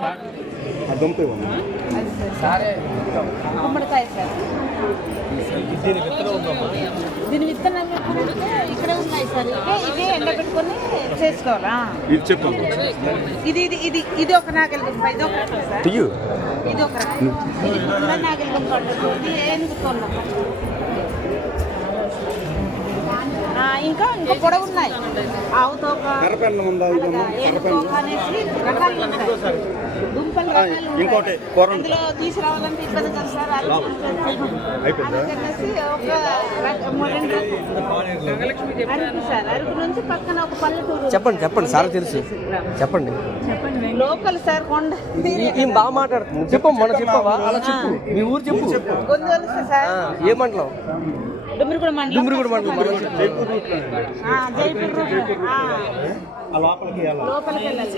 గుమ్మడికాయ సార్. దీని విత్తనం ఇక్కడే ఉన్నాయి సార్. ఇవి ఎండబెట్టుకొని చేసుకోవాలా? ఇది చెప్పండి. ఇది ఇది ఇది ఇది ఒక నాగలి దుంప, ఇది ఒక రకం సార్. ఇది ఒక రకం. ఇది గుండ నాగలి దుంప అంటారు. ఇది ఏనుగుతున్నాం. ఇంకా ఇంకా పొడవు ఉన్నాయి. ఆవుతో దుంపలు ఇంకోటి అందులో తీసుకురావాలంటే ఇబ్బంది కదా సార్. అరకు సార్, అరకు నుంచి పక్కన ఒక పల్లెటూరు. చెప్పండి చెప్పండి సార్ తెలుసు చెప్పండి. లోకల్ సార్ కొండ బాగా మాట్లాడుతుంది. చెప్పు మనం చెప్పవా? అలా చెప్పు, మీ ఊరు చెప్పు. గొంతు సార్. ఏ మండలం? డుమ్మిరిగూడ మండలం. డుమ్మిరిగూడ మండలం. జైపూర్ లోపలికి వెళ్ళాలి.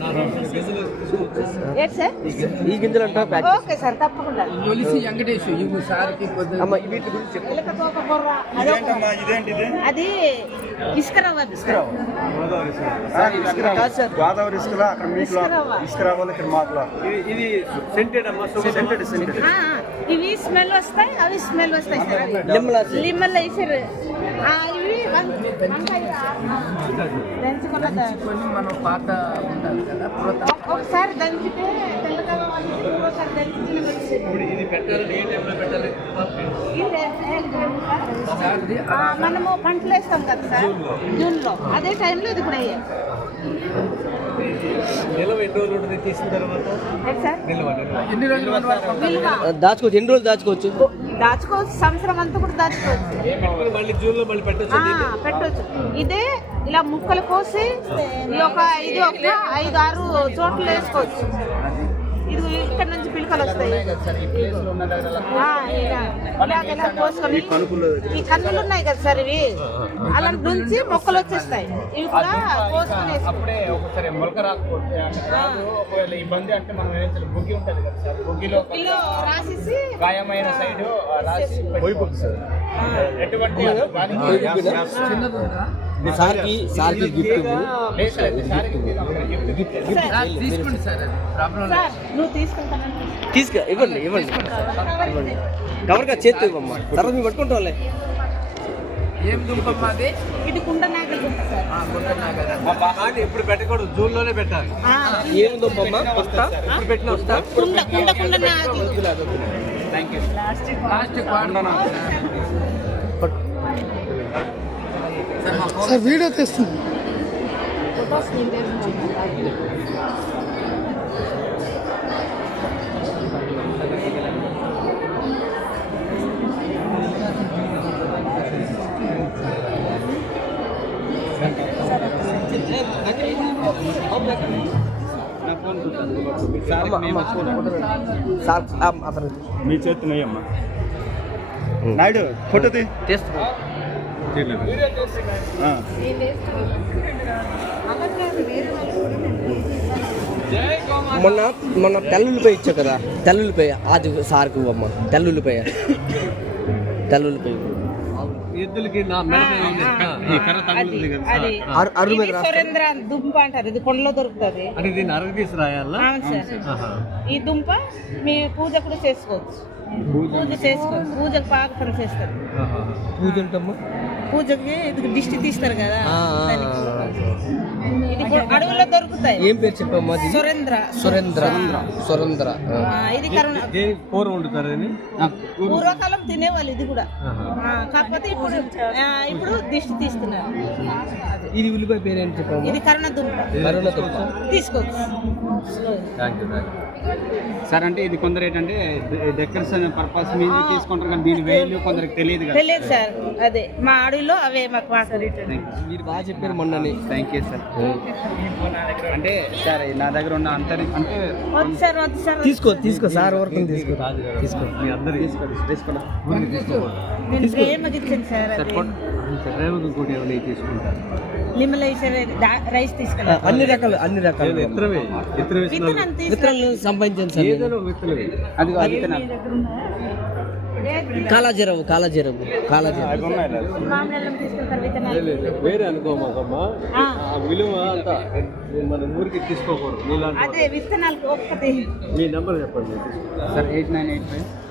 ఏంటి సార్? ఈ గింజలు అంటా ప్యాక్. ఓకే సార్, తప్పకుండా. అది ఇసుక రవ్వ. గోదావరి ఇసుకలో అక్కడ మీకు ఇసుక రావాలి, ఇక్కడ మాకులో ఇది సెంటెడ్ అమ్మా. సెంటెడ్ ఇవి స్మెల్ వస్తాయి, అవి స్మెల్ వస్తాయి సార్. లిమ్మల్లో వేసారు. ఇవి మనం పాత ఒకసారి దంచితే తెల్లకాలం ఒకసారి దంచి ఇది పెట్టాలి. ఏ టైంలో పెట్టాలి? మనము పంటలు వేస్తాం కదా సార్, జూన్లో. అదే టైంలో ఇది కూడా వేయాలి. నిల్వ ఎన్ని రోజులు ఉంటుంది తీసిన తర్వాత? ఎన్ని రోజులు దాచుకోవచ్చు? ఎన్ని రోజులు దాచుకోవచ్చు? దాచుకోవచ్చు, సంవత్సరం అంతా కూడా దాచుకోవచ్చు. మళ్ళీ జూన్లో మళ్ళీ పెట్టవచ్చు. ఇదే ఇలా ముక్కలు కోసి ఇది ఒక 5-6 చోట్ల వేసుకోవచ్చు. ఇది ఇక్కడ నుంచి పిలకలు వస్తాయి. ఇలా కోసుకొని ఈ కన్నులు ఉన్నాయి కదా సార్, ఇవి అలా నుంచి మొక్కలు వచ్చేస్తాయి. ఇవి కూడా కోసుకొని ఇబ్బంది అంటే మనం బుగ్గి ఉంటుంది కదా సార్, బుగ్గిలో రాసేసి గాయమైన సైడ్ రాసి ఎటువంటి సార్కి గిఫ్ట్ తీసుకోండి సార్. నువ్వు తీసుకుంటాను. ఇవ్వండి కవర్గా చేతి ఇవ్వమ్మా, తర్వాత మేము పట్టుకుంటాంలే. ఏం దుంపమ్మా అది? ఇది కుండ నాగలి దుంప సార్. ఇప్పుడు పెట్టకూడదు, జూన్లోనే పెట్టాలి. ఏం దుంపమ్మా? వస్తా ఇప్పుడు పెట్టిన వస్తా. కుండ నాగలి. Thank you. Plastic sir video తీస్తుంది. మీ చేస్తున్నాయమ్మా. నాయుడు ఫోటో తీస్తా. మొన్న తెల్లుల్లిపాయ ఇచ్చా కదా, తెల్లుల్లిపాయ అది సార్కు అమ్మ. తెల్లుల్లిపాయ ఎద్దులకి సురేంద్ర దుంప అంటారు. ఇది కొండలో దొరుకుతుంది. అంటే దీన్ని అరగ తీసి రాయాలా? ఈ దుంప మీ పూజ కూడా చేసుకోవచ్చు. పూజకు పాకం చేస్తారు. పూజ ఉంటమ్మా. పూజకి ఇది దిష్టి తీస్తారు కదా, ఇది అడవుల్లో దొరుకుతాయి. ఏం పేరు చెప్పమ్మా? సురేంద్ర. ఇది కరోనా కూర వండుతారు. పూర్వకాలం తినేవాళ్ళు ఇది కూడా, కాకపోతే ఇప్పుడు దిష్టి తీస్తున్నారు. ఇది ఉల్లిపాయ పేరు ఏంటి చెప్పమ్మా? ఇది కరోనా దుంప. తీసుకోవచ్చు సార్. అంటే ఇది కొందరు ఏంటంటే డెకరేషన్ పర్పస్ మీద తీసుకుంటారు, కానీ దీని వేలు కొందరికి తెలియదు సార్. అదే మా అడవిలో అవే మాకు మీరు బాగా చెప్పారు మొన్నని. Thank you sir. అంటే సార్ నా దగ్గర ఉన్న అంటే తీసుకో సార్ వరకు తీసుకో మీ అందరూ ఇంకోటి ఏమైనా తీసుకుంటారు. రైస్ తీసుకెళ్ళాలి. అన్ని రకాలు విత్తనాలు సంపాదించాను సార్. ఏదైనా విత్తనం అది కాలాజీరవు కాలాజీరవు కాలాజీరవు అవి ఉన్నాయి లేదు. మామిడి తీసుకుంటారు విత్తనాలు. వేరే అనుకోమాకమ్మా ఆ, ఆ విలువ అంతా మన ఊరికి తీసుకోకూడదు మీలాంటి అదే విత్తనాలకు ఒక్కటి మీ నెంబర్ చెప్పండి సార్ 8985